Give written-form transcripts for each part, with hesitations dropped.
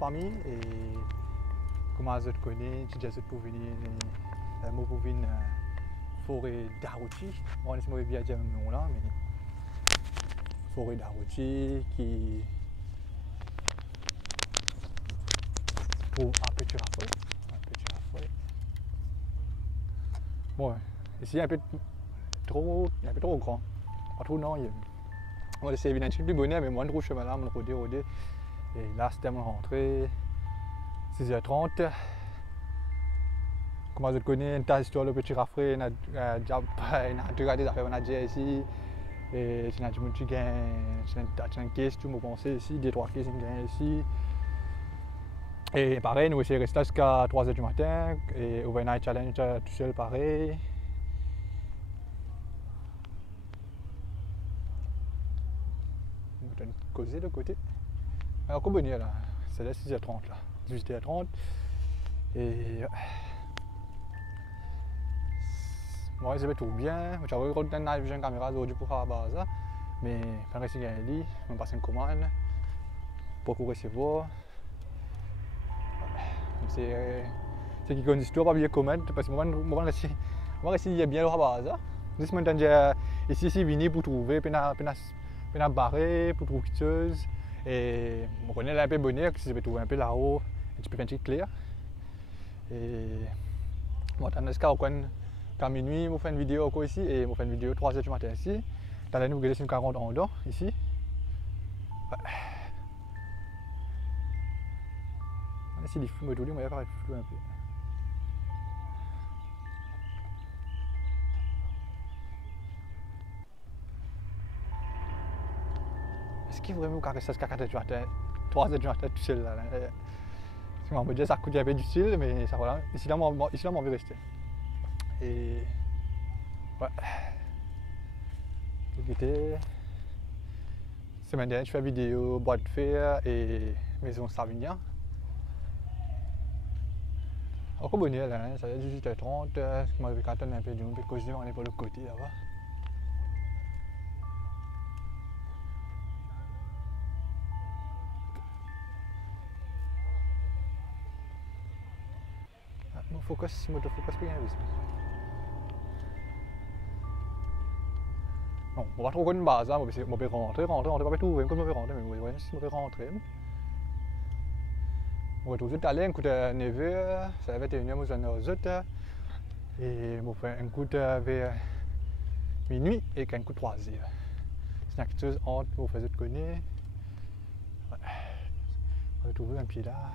famille et comment je te connais, tu dis pour venir, moi pour venir forêt d'Arouti. Bon, laisse-moi bien dire le nom là, mais forêt d'Arouti qui trouve un petit rafraîchissement. Bon, ici un peu trop grand, pas trop non. On va essayer d'éviter un plus bonnet, mais moi je trouve chemin là, mon rodé. Et là c'était mon rentrée, 6h30. Comment je te connais, une tasse histoire le petit rafraîchissement, on a déjà des affaires, on a déjà ici. Et tu as du monde qui gagne, tu as une caisse, tu me penses ici, 2-3 caisses qui gagnent ici. Et pareil, nous essayons de rester jusqu'à 3h du matin. Et overnight challenge tout seul pareil. On va causer de côté. Alors, comme bonne là, c'est là 6h30 là, 18h30. Et moi, je vais tout bien. Je vais regarder une night vision caméra aujourd'hui pour faire la base. Mais quand je suis allé, je vais passer une commande pour recevoir. C'est qui connaît l'histoire, pas bien comment, parce que moi, je vais essayer bien la base. Juste maintenant, ici, venir pour trouver, puis on a barré pour trouver quelque chose. Et on connaît un peu bonheur, si je vais trouver un peu là-haut, un petit peu clair. Et moi, quand minuit, je fais une vidéo encore ici, et je fais une vidéo 3h du matin ici. Dans la nouvelle, c'est une 40 en dedans, ici. Si les flous me doublent, on va faire les flous un peu. Est-ce qu'il faut vraiment carrer ça jusqu'à 4h du matin, 3h du matin tout seul là? On me dit ça coûte un peu difficile, mais ça voilà. Ici là, on veut rester. Et ouais. Écoutez, semaine dernière, je fais une vidéo boîte de fer et maison Savignan. Encore bonne là, ça va 18h30. Je m'avais cantonné un peu du monde, puis causer, on est pas de l'autre côté là-bas. Mon focus bien vite. Bon, on va trouver une base, on va rentrer, pas tout, comme on va rentrer, mais ouais, si on va rentrer. On va tout de suite aller, un coup de 9h, ça va être 21h, on va aux autres. Et on va faire un coup vers minuit et un coup de 3h. C'est quelque chose entre, on va faire de connaître. On va trouver un pied là.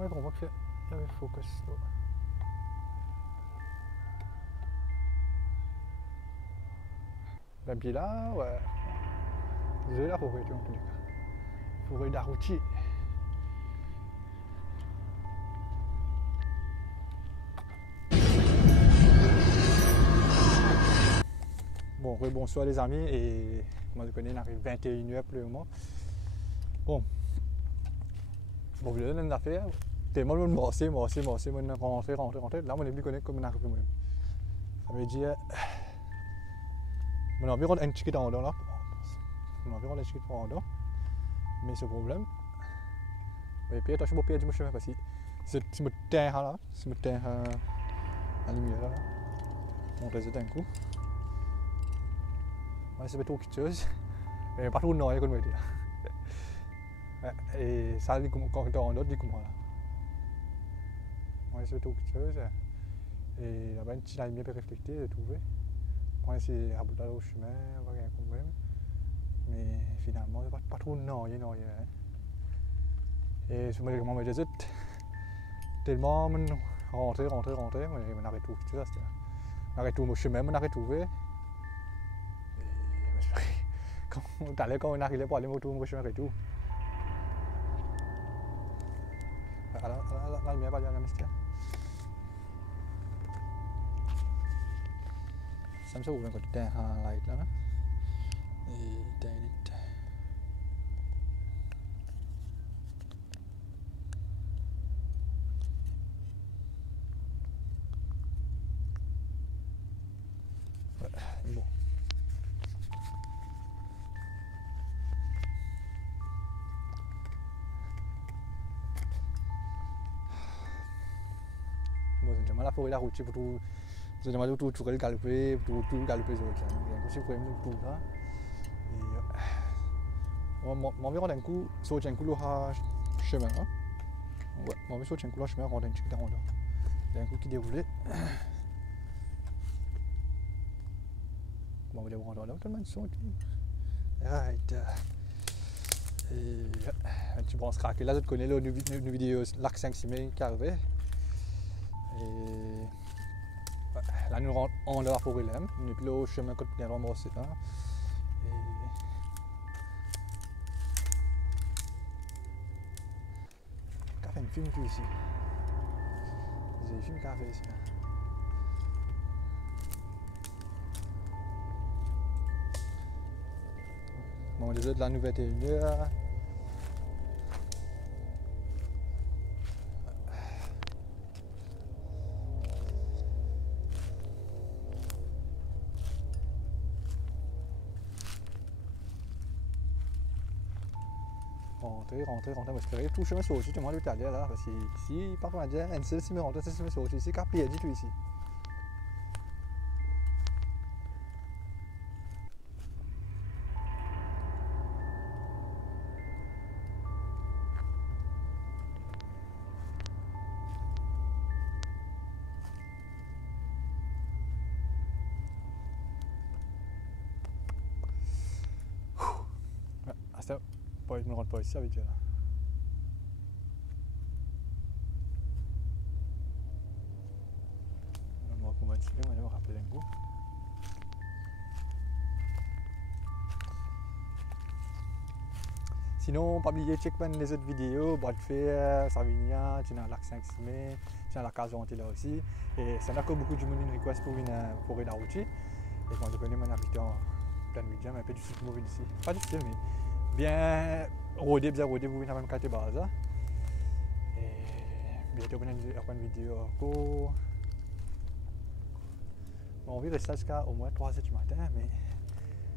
Ouais, on va faire le focus. Un pied là, ouais. Désolé la forêt, tu vois, en tous les cas. Forêt d'Arouti. Bon, bonsoir les amis, et moi je connais, il arrive 21h plus ou moins. Bon, vous voulez une affaire, tellement de rentrer. Là, on est plus connecté comme on arrive moi-même. Ça veut dire, on a environ un ticket en dedans là. On a environ un ticket en dedans. Mais ce problème, et puis attention, je ne vais pas perdre mon chemin parce que si je me tiens là, si je me tiens à la lumière là, on reste d'un coup. Ouais, c'est pas trop quelque chose, mais pas trop noyé comme on dit. Et ça, quand on est en d'autres, il comprend là. Ouais, c'est pas trop quelque chose. Et là-bas, une petite lumière peut refléter, de trouver. Après, c'est à bout de au chemin, on va rien problème. Mais finalement, c'est pas trop noyé. Hein. Et je me dis comment on dit tellement rentrer, on arrête tout quelque chose. On arrête tout au chemin, on arrête trouver. Quand on arrivait pour aller au chemin et tout. La lumière va bien, la ça me semble que tu as un light là. Et bon. Moi, la forêt, la route, pour tout. Vous avez tout le galoper, tout galoper les autres. Donc, si vous pouvez tout ça. Et moi, d'un coup, sur un coup, le chemin. Ouais, moi, sur un coup, le chemin, on a un petit peu d'arrondissement. Il y a un coup qui déroulait. Bon, on va voir là, tellement de son. Right. Et un petit bon craqué. Là, je connais une vidéo Lac 5-6 qui arrivait. Et là, nous rentrons en la forêt là. Et puis là, au chemin, quand on est ramassé là. Et qu'a fait un film ici. J'ai un film qu'a fait ici. Bon, déjà de la nouvelle télé. Rentrer, moi j'espérais tout le chemin sur aussi, tout le monde est allé là, parce que ici, parfois on dit, un seul si me rentrer, c'est sur aussi, c'est carpé, dit tout ici. Ah ça, je ne rentre pas ici avec Dieu là. On va tirer, on va rappeler un coup. Sinon, pas oublier de checker les autres vidéos, Bois de Fer, Sarvinia, tu as Lac 5-6, tu as la case là aussi. Et c'est là que beaucoup de gens me request pour une forêt de la route. Et quand je connais mon habitant plein de vidéos, un peu du style mauvais ici. Pas du style, mais bien rodé, vous venez même quartier base. Et bientôt, on a une vidéo encore. On va rester jusqu'à au moins 3h du matin, mais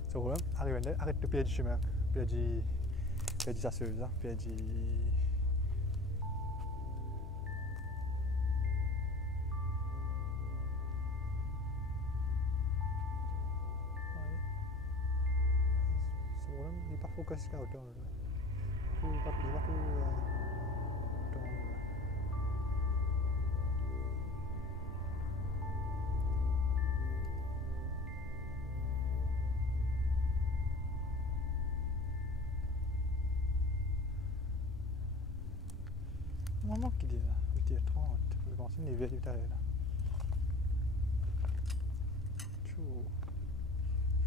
c'est vrai, arrête de perdre du chemin, perdre sa seule, perdre. C'est vrai, il n'est pas focus jusqu'à autant. Il n'est pas tout. Maman qui dit là, 8h30, je pense qu'il est derrière là. Je vais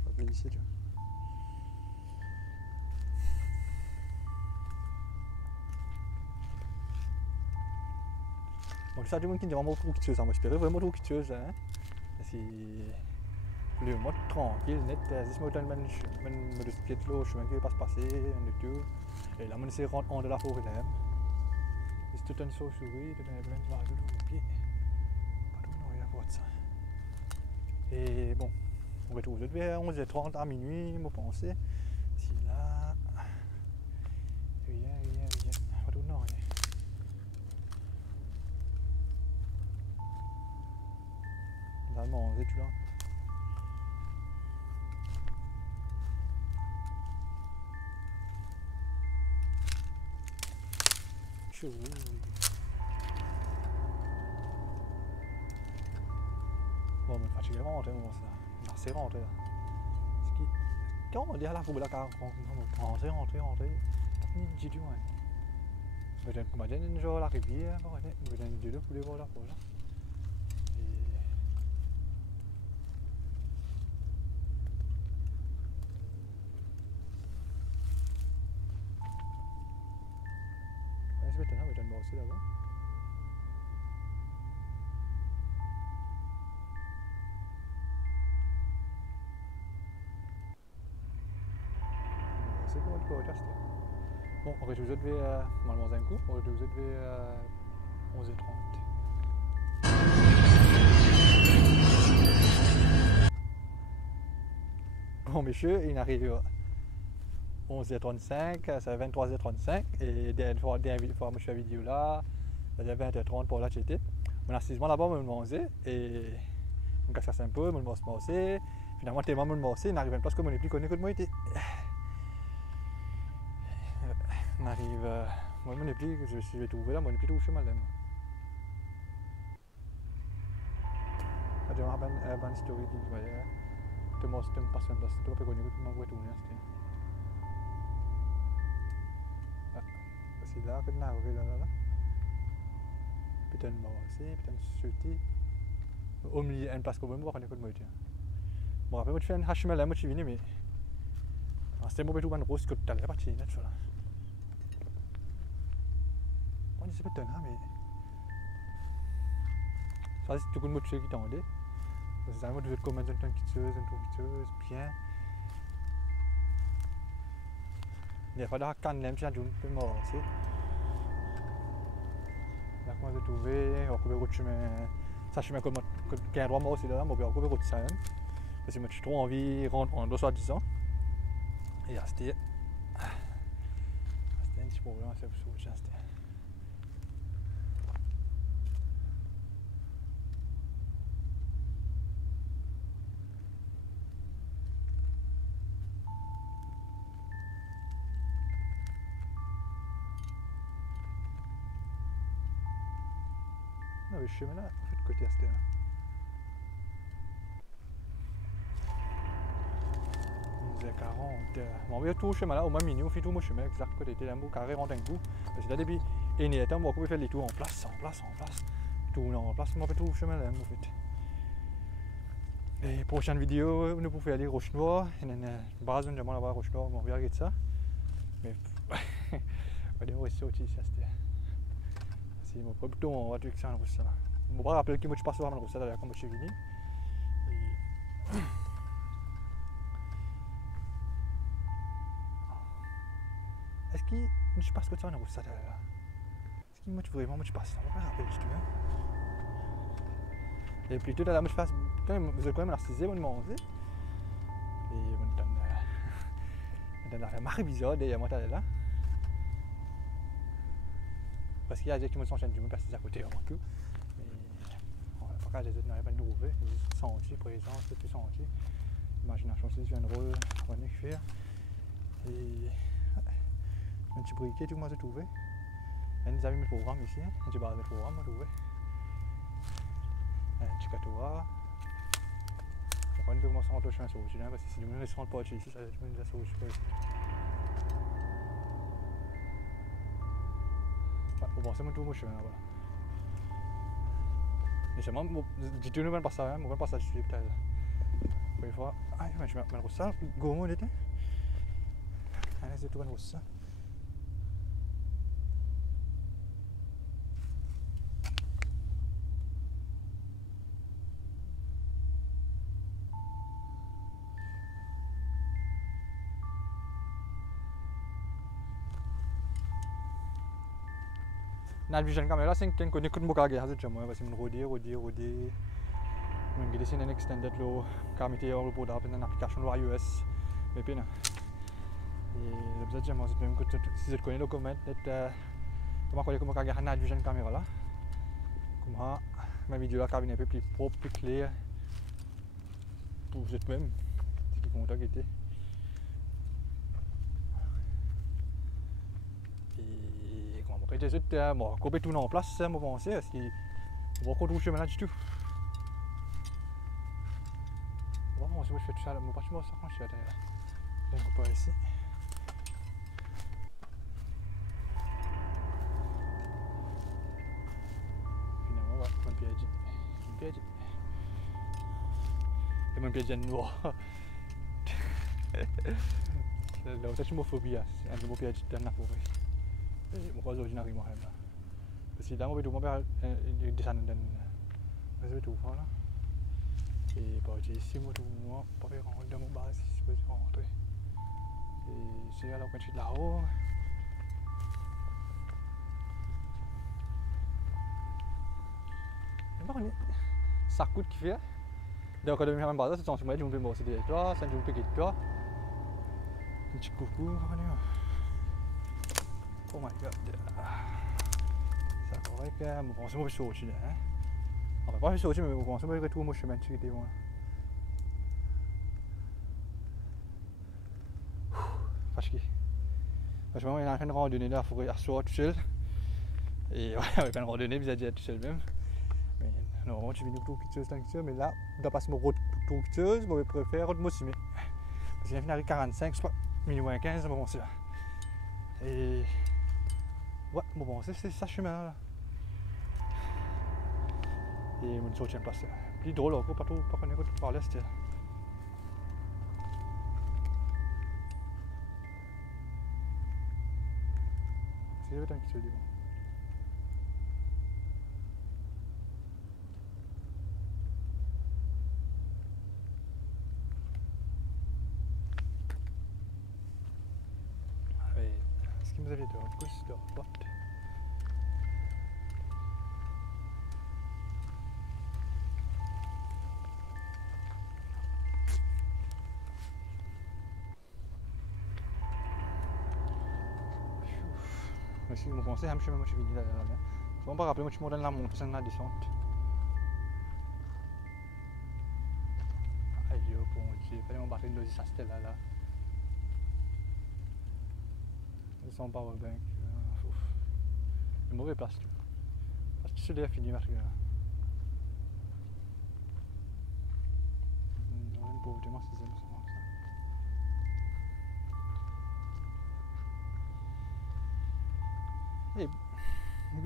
appeler ici, tu vois. Bon, ça, tout le monde qui dit vraiment trop kitscheuse, moi j'espérais vraiment trop kitscheuse. C'est le mode tranquille, net, si je me donne mon pied de l'eau, je ne sais pas se passer, et tout. Et là, je rentre en de la forêt là. C'est tout un saut souris, tout un plein de oiseaux, ok. Pas tout, on va voir ça. Et bon, on retrouve vers 11h30 à minuit, je pense. Si là. Rien. Pas tout, non, rien. Là, manger, tu vois. Chaud. Bon, mais fatigué rentrer, bon, ça. C'est rentré là. Quand on dit à la foule, là, rentrer. J'ai du moins. Mais j'ai un jour la rivière, j'ai un deux pour les voir là. C'est maintenant, mais j'ai un aussi là-bas. C'est quoi le podcast? Bon, on retrouve vous vers normalement un coup, on retrouve vous vers 11h30. Bon, messieurs, il arrive à 11h35, c'est 23h35, et dernière fois, je fais la vidéo là, c'est 20h30 pour la checker. Mon assisement là-bas, me manger et on casse un peu, me manger. Finalement, tellement me manger, on arrive à une place que je n'ai plus connu que moi. On arrive, moi je n'ai plus, je suis trouvé là, moi je n'ai plus tout chemin là. J'ai une bonne story qui voyait. Tu m'as passé une place, tu n'as pas connu que je m'envoie tout. C'est là que je n'arrive là. Putain de manger, putain de sauter. Au milieu, une place que je ne connais pas de moi. Bon, après, moi je fais un HML là, moi je suis venu, mais. C'était un peu rose que tu as parti, tu vois. On dit c'est pas étonnant, mais. Ça, c'est tout le monde qui t'entendait. C'est ça, moi je veux commander une quitteuse, bien. Il y a pas de canne, même si un jour, peu mort, tu sais. Là, comment j'ai trouvé, on a trouvé autre chemin. Ça, chemin comme qu'il y a un droit mort aussi là, mais on a trouvé autre chemin. Parce que moi, j'ai trop envie de rentrer en 210 ans. Et là, c'était un petit problème, c'est pour ça que c'était. Non, mais le chemin là, en fait, côté c'était là. Il 40. Bon, il y a tout le chemin là, au moins minuit, on fait tout mon chemin exact côté était un bout carré, rentre un bout. Parce que là, depuis, et il y a temps, on peut faire les tours en place. Tout en place, on fait tout le chemin là, en fait. Et prochaine vidéo, nous pouvons aller Roche Noire. Il y a une base, on demande à voir Roche Noire, on va regarder ça. Mais, on va dire aussi, ça c'était. C'est mon propre tour, on va dire que c'est un Roche là. Je ne vais pas rappeler que moi je passe sur un Roche là, comme je suis venu. Est-ce que je passe que tu as un Roche là? Est-ce que moi tu vraiment, moi tu passes? On va pas rappeler du tout. Et plutôt là, moi je passe, vous êtes quand même narcisé, vous me demandez. Et vous me donnez marre bizarre, et moi t'es là. Parce qu'il y a des gens qui me sont chaîne du monde, parce que c'est à côté, vraiment que. Mais on va pas les autres n'arrivent pas à nous trouver. Ils sont aussi présents, c'est tout senti. Imagination, c'est un rôle, on va faire. Et un petit briquet, tout le monde se trouvé. Et nous avons mis le programme ici, un petit barre de programme, on va trouver. Un petit catoa. On va commencer à rentrer au chemin sur le chemin, parce que si nous ne se rendent pas ici, ça va être une sur le chemin. Vous pensez que tout le chemin là-bas. Et c'est moi, je dis pas ça, hein, pas ça, je suis peut-être. Une fois, ah, je vais mettre ça, gourmand l'été. Allez, c'est tout bon ça. Night vision camera, c'est une connexion que je vais faire, parce que je vais roder. Je vais essayer un extended low, car je vais faire une application de iOS. Mais bien. Et je vais dire, si je connais le comment, je vais faire une night vision caméra là. Comme ça, ma vidéo là, est un peu plus propre, plus claire. Pour vous même, ce qui compte était. Et comment on peut dire, bon, couper tout en place, je pense, parce qu'il va pas tout chemin là du tout. Bon, si je fais tout ça, je ne vais pas ça quand je suis à terre. Je vais couper ici. Finalement, ouais, mon piège. Et mon piège est noir. Là, c'est une phobie, c'est un nouveau piège de la forêt. Et mon croise originaire, moi, là. Parce que là, on va tout descendre dans le tout, voilà. Et bah, j'ai ici, moi, tout, moi, pas faire rentrer dans mon base, si je peux rentrer. Et c'est alors quand je suis là-haut. Ça coûte qui fait. Donc, quand je vais faire un base, c'est en chemin, je vais me bosser avec toi, ça je vais me piquer de toi. Un petit coucou, oh my god. Ça correct, bon, c'est moi qui suis au-dessus là. Enfin, pas sûr aussi, mais bon, ça me retourne mon chemin, tu étais bon. Fatigué. Franchement, il a fait une randonnée là, il faut asseoir tout seul. Et ouais, il a fait une randonnée, puis il a dit tout seul même. Mais non, tu viens pour tout quelque chose, mais là, il doit passer mon route pour tout quelque chose, moi je préfère autre aussi. Parce qu'il a fini à 45, je sais pas, minuit 15, c'est bon, c'est là. Et. Ouais, bon, c'est ça chemin là. Et mon soutien place. Plus drôle encore, pas trop, pas qu'on écoute par l'est. C'est le temps qui se dit. Est-ce que vous avez de gauche, de droite? Si vous pensez, je suis fini là. Je ne vais pas rappeler, moi je suis dans la montée, c'est la descente. Aïe, bon Dieu, il fallait m'embarquer de ça c'était là. Ils sont pas au bank. Une mauvaise place, tu vois. Parce que celui-là fini, parce que. Non, une pauvre, moi, c'est ça. Et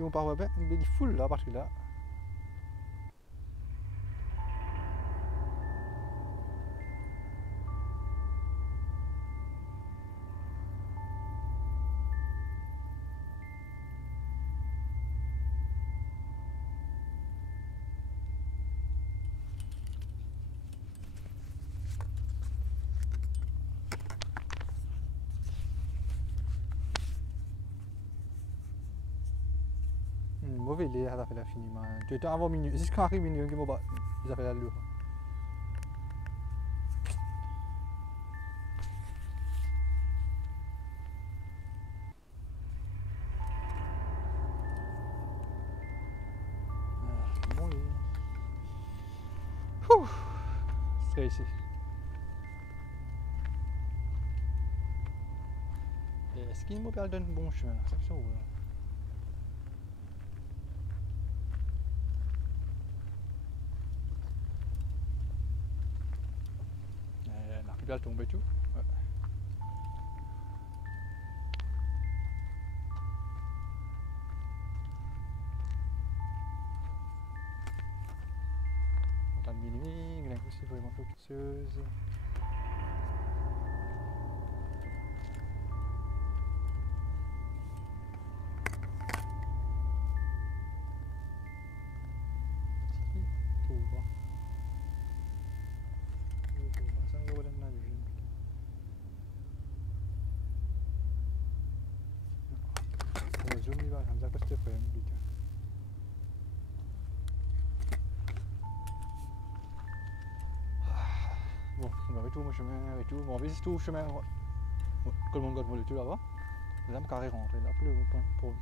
on part bien, mais il est full là, parce que là. Mauvais lait, ça fait la fini. Tu étais avant minuit. C'est quand arrive minuit, ça fait la lourde. Bon, c'est ici. Est-ce qu'il me donne un bon chemin? C'est ça ou la pupille tombe et tout. Ouais. On entend minuit, il y a aussi vraiment focusseuse. Bon, on va retourner mon chemin et tout. Bon, on visite tout le chemin. Bon, tout le monde va le tout là-bas. Là, je carré rentré là pour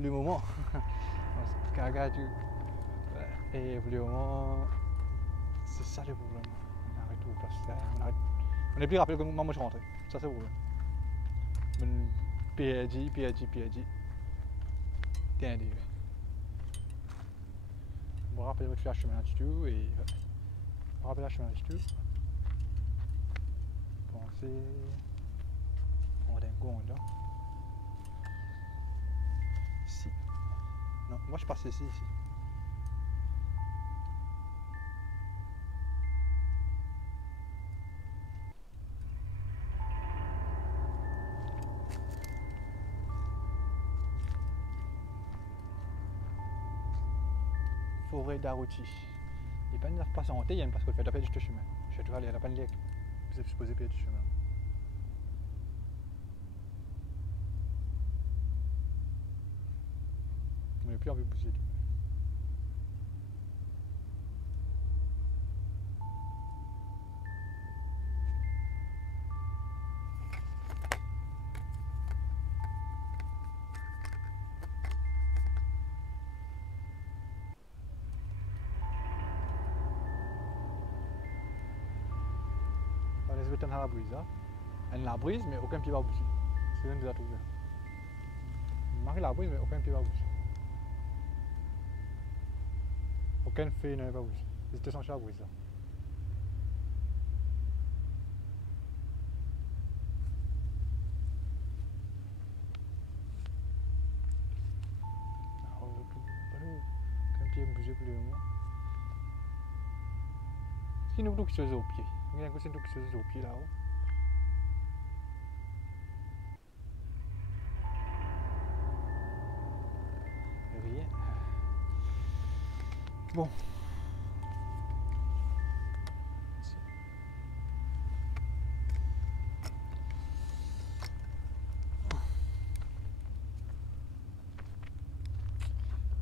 le moment. C'est caga tout. Et pour le moment, c'est ça le problème. On arrête tout parce que on est plus rappelé comment moi je rentre. Ça c'est le problème. Mon PRG. Tiens, dit. On va rappeler votre chemin là-dessus et. On va rappeler la chemin là-dessus. Pensez. On va go là. Ici. Non, moi je passe ici. Forêt d'Arouti. Il n'y a pas de passer en Théienne parce que le fait de faire du chemin. Je vais aller à la panne vous êtes supposé payer du chemin. On n'a plus envie de bouger. à la brise. Elle la brise, mais aucun pied va bouger. C'est l'un de la trouver. Marie la brise, mais aucun pied va bouger. Aucun feuille ne va bouger. C'était sans la brise. Aucun pied ne bouge plus le moment. Est-ce qu'il nous quelque chose au pied? Il y a quelque chose au pied là-haut. Rien. Bon.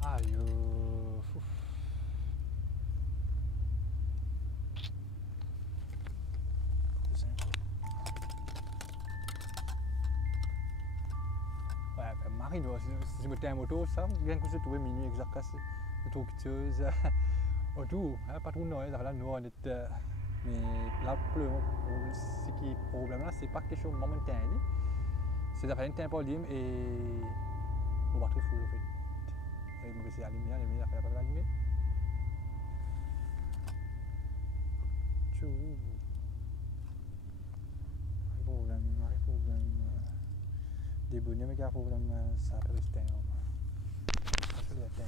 Aïe. Marie, si je mettais un moto, ça, bien que je trouvais minuit exact, c'est trop chose. Autour, pas trop noise, là, nous on est. Mais là, ce qui est problème là, c'est pas quelque chose de momentané. C'est d'avoir un temps volume et. On va trouver fou en fait. Et je vais essayer d'allumer, la faire pas allumer. Tchou. Problème. Des bonhommes, mais il y a un problème, ça peut rester un homme. Ça peut être un.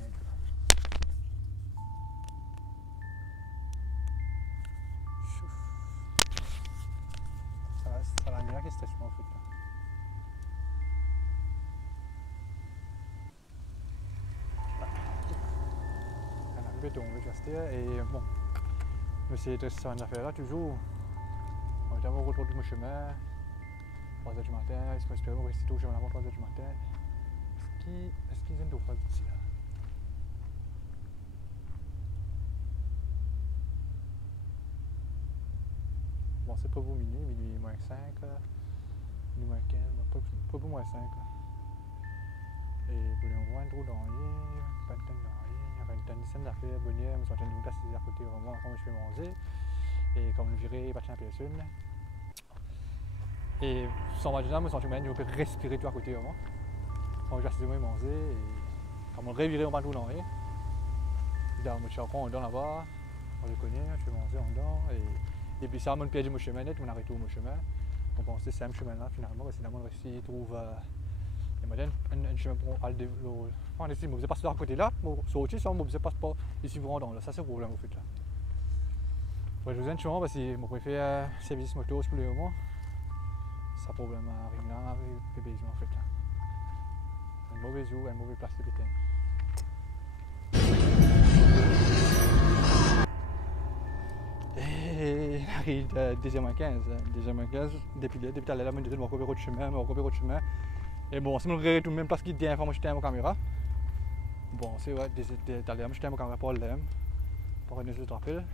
Ça va mieux que c'était en fait. On arrive donc, on va rester et bon. Je vais essayer de faire une affaire là toujours. On va au retour du chemin. 3h du matin, il faut espérer rester au chemin avant 3h du matin. Est-ce qu'ils ont d'autres ici là? Bon, c'est pas vous minuit moins 5, minuit moins 15, pas vous moins 5. Et pour les moment, un trou dans les, pas de temps dans les, enfin, une dizaine d'affaires, bonnier, je me suis en train de à côté vraiment quand je fais manger. Et comme je virais, pas de personne. Et sans moi déjà, je me sens humain, je peux respirer tout à côté vraiment. Quand je vais manger, et quand on revirait, on va tout dans les. Là, je suis encore en dedans là-bas, on le connaît, je fais manger en dedans. Et puis ça, on piège mon chemin net, on arrête au chemin. On pensait c'est un chemin là finalement, parce que finalement on réussit trouve un chemin pour aller on essaie, mais vous passez de l'autre côté là, sur autre chose, vous passe pas ici vous rendez là, ça c'est le problème au fait là. Je vous ai un chemin parce que mon préféré service moto pour le moment. Ça problème arrive là avec le bébé en fait là. Un mauvais jour, un mauvais place de pétain. Et il arrive deuxième 15, depuis là, depuis là, on dit qu'on va couper de chemin, Et bon, si on regarde tout même place qui est moi j'étais à ma caméra. Bon, c'est vrai, d'aller j'étais à ma caméra pour l'aime, pour une autre rappel.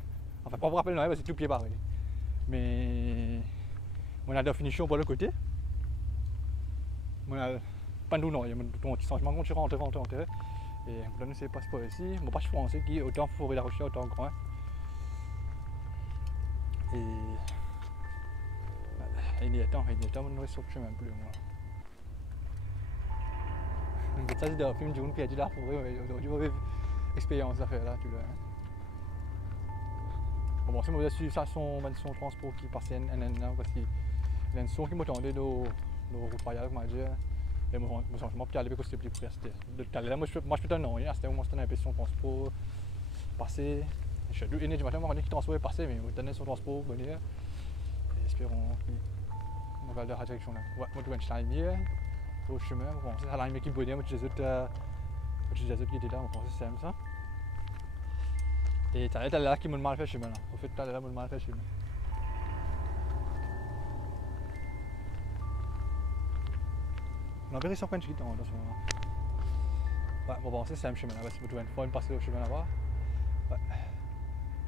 Enfin, pas pour rappel non, c'est tout pied pareil. Mais on a la finition pour le côté. On a pas de non, il y a un petit changement quand tu rentres. Et là, ne sais pas ce ici. Bon, pas français qui autant forêt la Rochelle, autant grand. Et il est temps, on reste sur le chemin plus ou moins. Donc ça c'est des films du monde qui a dit là pour vrai, aujourd'hui on va expérience à faire là, tu vois. Bon, si moi je suis ça son transport qui passe un parce qu'il y a un son qui m'attendait dans route royale comme je dis. Et moi je suis pas allé parce que c'était plus près. Moi je peux non, c'était au moins c'était une impression transport passer. Je suis deux du matin, moi on est qui transport est passé mais on donne son transport venir. Espérons qu'on va dans la direction là. Ouais, moi je suis au chemin, bon, c'est la ligne qui bonnet, moi tu les autres qui étaient là, on pensait c'est ça. Et t'as là qui m'ont mal fait le chemin là. Au fait, t'as là m'ont mal fait le chemin. On a vérifié sur French Gate dans ce moment. Ouais, bon, c'est le chemin là-bas, si vous trouvez une fois une passer au chemin là-bas. Ouais.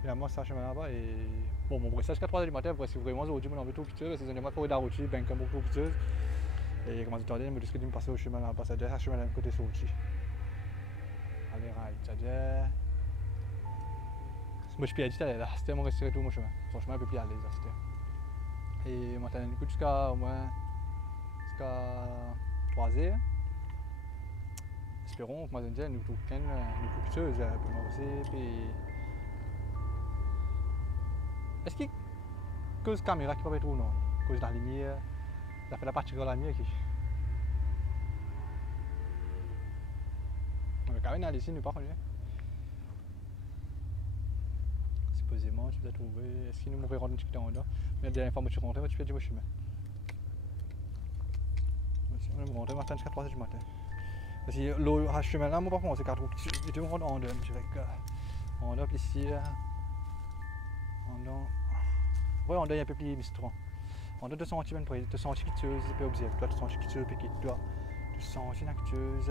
Finalement, c'est le chemin là-bas et. Bon, mon bruit, c'est jusqu'à 3h du matin, parce que vraiment aujourd'hui, on a envie tout quitter, parce que c'est une fois la route, ben comme beaucoup quitteuse. Et comment je me dis que je me passer au chemin là-bas, c'est le chemin là côté sorti. Allez, right, c'est-à-dire. Moi je suis dit là, c'était mon restaurant tout mon chemin. Franchement, un peu plus à l'aise, c'était. Et moi, t'as écoute jusqu'à au moins jusqu'à 3 heures. Espérons que moi, nous nous quelque chose pour nous aussi. Puis... Est-ce qu'il y a cause caméra qui peut être ou non? Cause de la lumière, ça fait la partie de la lumière qui. On va quand même aller ici, nous pas contre. Supposément, je vais trouver. Est-ce qu'il nous m'aurait rendu un en là? Mais la dernière fois que je suis rentré, tu fais du chemin. On est rentré matin jusqu'à 3h du matin. Parce que le chemin là, moi par contre, c'est 4 roues. Tu me rends en deux, je vais en là, ici, en là. Ouais, en là, il y a un peu plus mistrant. En là, 200 cm près, 200 quelque chose, c'est pas obligé. Toi, 200 quelque chose, puis toi, 200 quelque chose.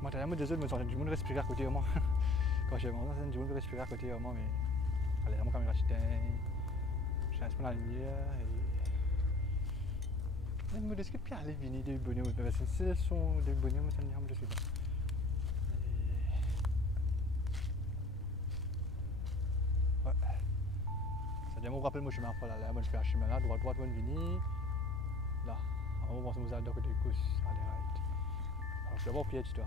Moi, t'as un mot de me sens du monde respirer à côté de moi. Quand j'ai mangé, c'est du monde respirer à côté de moi, mais. Allez, la caméra, je suis un peu dans la lumière et. Je me dis que Pierre allait venir des bonhommes, parce que c'est son des bonhommes, ça me dit pas. Ouais. Ça dit, moi, rappelle-moi, je suis marre là, moi je fais un chemin là, droite, bonne venir. Là, on va voir si vous allez de côté gauche, allez, right. Alors, je vais voir Pierre, tu dois.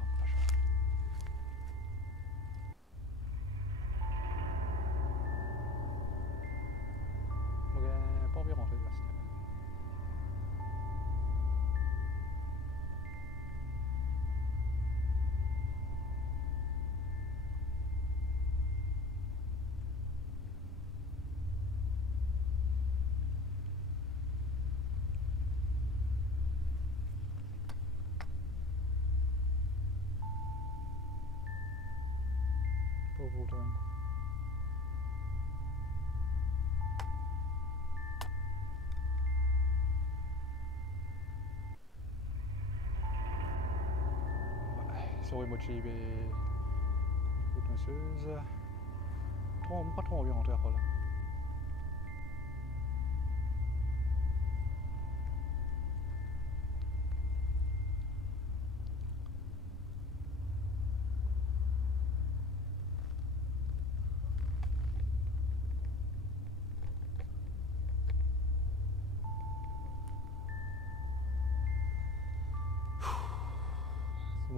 Pas envie de rentrer là, c'était. Pauvre toi. Sorry, mochi, mais. Écoute, monsieur. Pas trop envie de rentrer après là.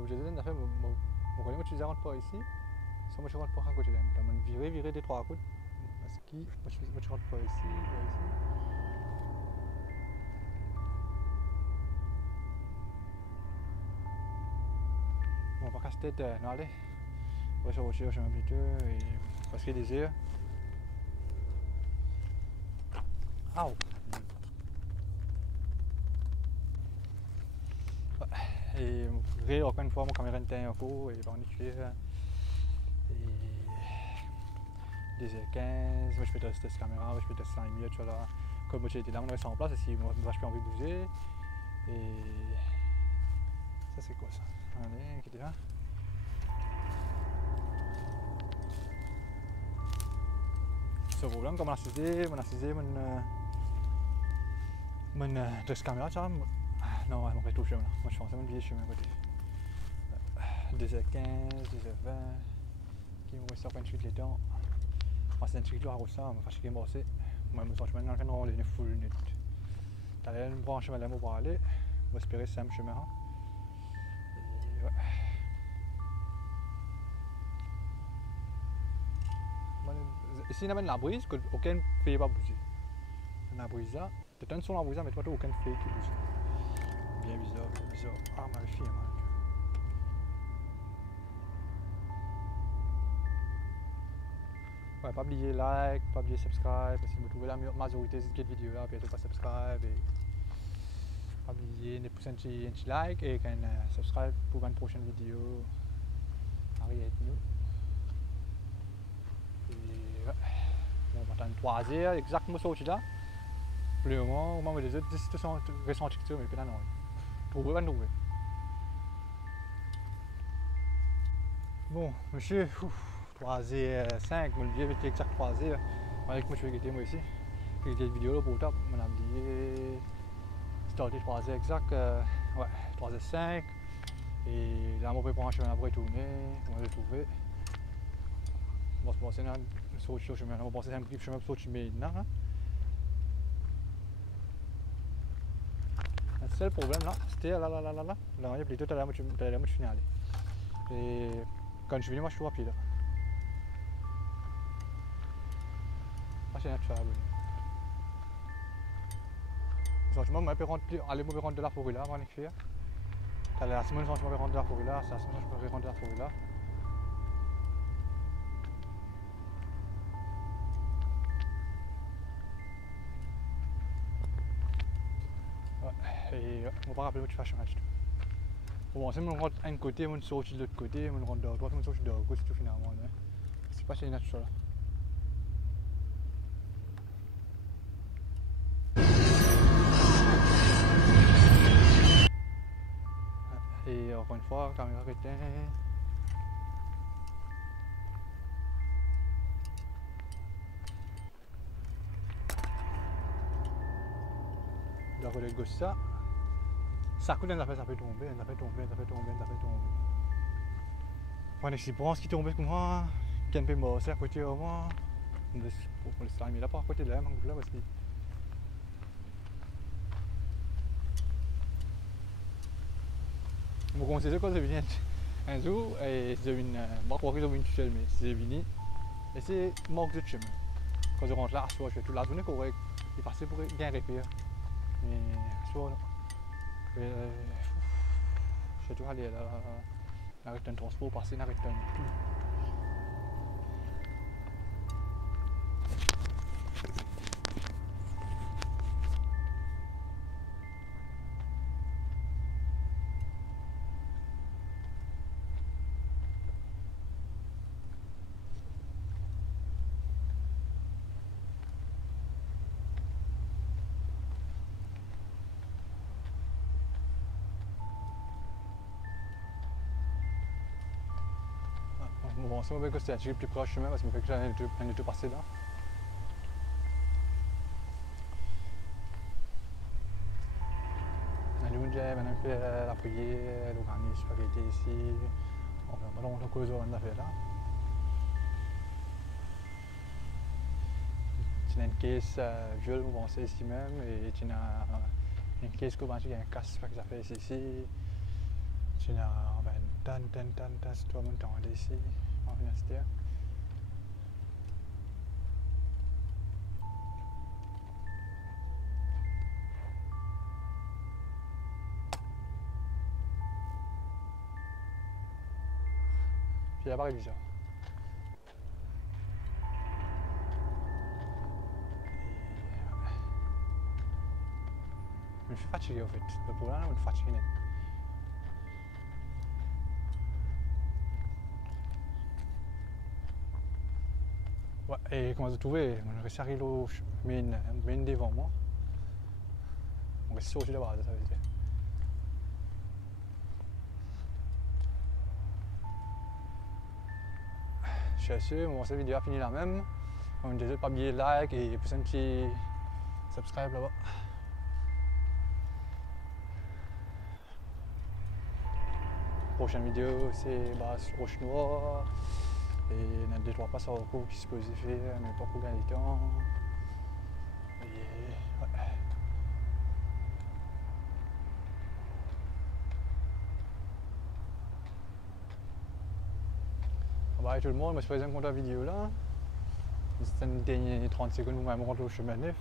Je disais, fait, mon collègue, tu ne rentres pas ici. Ça, moi, je rentre pas à côté. Je vais virer des trois côtes. Parce que moi, je rentre pas ici, pas ici. Bon, par casse tête, non, allez. On va se rechercher, je suis un peu et parce qu'il y a des heures. Ah, et encore une fois, mon caméra était un peu et on est et 2h15, moi je peux tester cette caméra, je peux tester 5 minutes, tu vois là. Comme moi j'ai été là, on reste en place, si moi je peux envie de bouger. Et ça c'est quoi ça? Allez, inquiétez pas. Ce problème, comme on a assisté, mon test caméra, tu vois. Non, elle m'aurait tout le chemin là. Moi je pensais même billet chemin à côté. 2h15, 2h20, qui me reste encore une suite les temps. Moi c'est un truc là à Rossa, mais parce qu'il est bossé. Moi je me sens chemin dans le rôle, il est full net. T'as l'air de me prendre un chemin là pour aller. On va espérer c'est un chemin. Et ouais. Ici il y a la brise, aucun fait ne pas bouger. La brise là, tu as une sur la brise, mais tu n'as aucun fait qui bouge. Bien bizarre. Ah, ma fille, man. Ouais, pas oublier like, pas oublier subscribe, parce que vous trouvez la majorité de cette vidéo là, puis pas subscribe. Et pas oublier de pousser un petit like et un subscribe pour une prochaine vidéo. Arrivez nous. Et ouais. Bon, on va attendre 3 heures, exactement ça là. Pour le moment, au moment où les autres situations ressentent que mais puis là non. Trouver, trouver. Bon, monsieur, 3h05, je me dis avec exact 3h. Avec moi, je vais moi ici. J'ai une vidéo là pour le top, on a oublié. Starté 3h exact, ouais, 3h05. Et là, on va prendre un chemin après tourner, on va le trouver. On va se passer dans le chemin, on va passer un petit chemin pour sortir maintenant. Le seul problème là, c'était là, il y a plutôt tout à l'heure, je finis aller. Et quand je suis venu, moi je suis rapide. Moi c'est naturel. Franchement, moi je peux rentrer de la forêt là avant d'écrire. La semaine, je peux rentrer de la forêt là, la semaine, je peux rentrer de la forêt là. Et on va pas rappeler où tu fais un match. Bon, si on rentre d'un côté, on sort de l'autre côté, on rentre de droite, on sort de gauche, tout finalement. C'est pas chez les naturels. Et encore une fois, caméra rétine. La relais gauche ça coûte ça fait tomber. Quand je pense qu'il tombe comme moi, qui peut me à côté de moi, pour le slime, il a pas à côté de là, parce que mon conseil quand je viens un jour et j'ai une moi je crois une tutelle mais c'est fini et c'est manque de chemin quand je rentre là soit je fais toute la journée correct il passait pour bien répéter mais soit je dois aller là arrêter un transport passer arrêter un bon, c'est mauvais que c'est un petit peu plus proche chemin parce que j'en ai deux passé là. Nous avons fait la prière, l'organisme, spaghetti ici. Enfin, on a causé on a fait là. Tu as une caisse vieux, on pensait ici même, et tu as une caisse qu'on va dire, un casse que ça fait ici. Tu as un c'est toi mon temps ici, en ministère. Puis il y a pas révision. Je suis fatigué en fait. Le problème, je suis fatigué net. Ouais, et comment j'ai trouvé, je reste arrivé au main devant moi. On reste sorti de base, ça veut dire. Je suis sûr, cette vidéo a fini là même. On ne pas oublier like et puis un petit subscribe là-bas. Prochaine vidéo, c'est sur Roche Noire. Et il y a des trois passes en cours qui se posent faire, mais pas pour gagner du temps. Et ouais. Bye tout le monde, moi je fais un compte la vidéo là. C'est une dernière 30 secondes pour me rendre au chemin neuf.